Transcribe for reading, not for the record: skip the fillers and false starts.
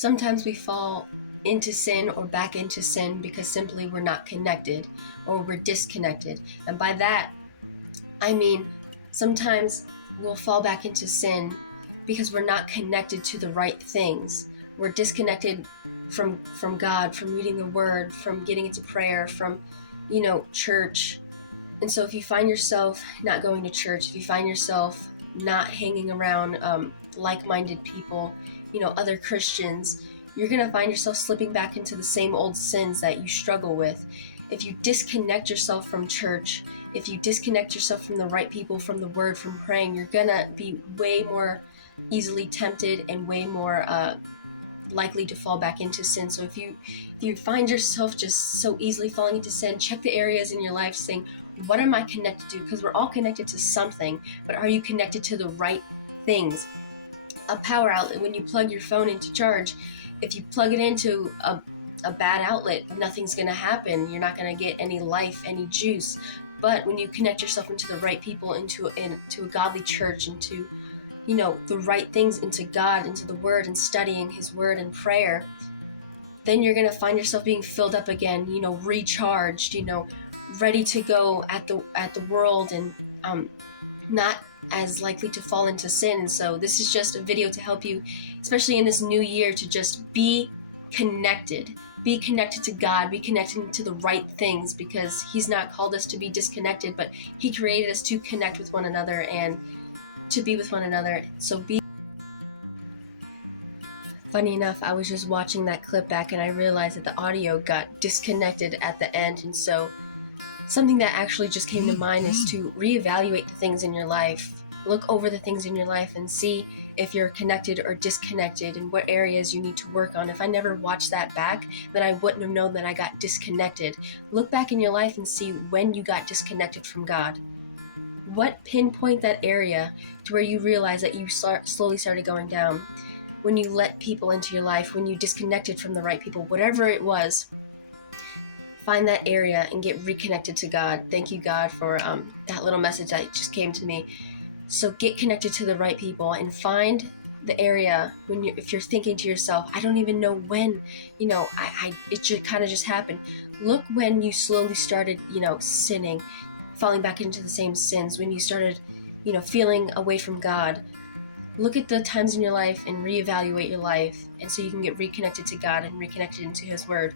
Sometimes we fall into sin or back into sin because simply we're not connected or we're disconnected. And by that, I mean, sometimes we'll fall back into sin because we're not connected to the right things. We're disconnected from God, from reading the word, from getting into prayer, from, church. And so if you find yourself not going to church, if you find yourself not hanging around like-minded people, other Christians, you're going to find yourself slipping back into the same old sins that you struggle with. If you disconnect yourself from church, if you disconnect yourself from the right people, from the word, from praying, you're going to be way more easily tempted and way more likely to fall back into sin. So if you find yourself just so easily falling into sin, check the areas in your life saying, what am I connected to? Because we're all connected to something, but are you connected to the right things? A power outlet, when you plug your phone into charge, if you plug it into a bad outlet, nothing's going to happen. You're not going to get any life, any juice. But when you connect yourself into the right people, into a godly church, into the right things, into God, into the word, and studying his word and prayer, then you're going to find yourself being filled up again, recharged, ready to go at the world, and not as likely to fall into sin. And so this is just a video to help you, especially in this new year, to just be connected. Be connected to God, be connected to the right things, because he's not called us to be disconnected, but he created us to connect with one another and to be with one another. So funny enough, I was just watching that clip back and I realized that the audio got disconnected at the end. And so something that actually just came to mind is to reevaluate the things in your life. Look over the things in your life and see if you're connected or disconnected and what areas you need to work on. If I never watched that back, then I wouldn't have known that I got disconnected. Look back in your life and see when you got disconnected from God. What pinpoint that area to where you realize that you slowly started going down? When you let people into your life, when you disconnected from the right people, whatever it was, find that area and get reconnected to God. Thank you, God, for that little message that just came to me. So get connected to the right people and find the area if you're thinking to yourself, I don't even know when, it just kind of just happened. Look when you slowly started, sinning, falling back into the same sins, when you started, feeling away from God. Look at the times in your life and reevaluate your life, and so you can get reconnected to God and reconnected into his word.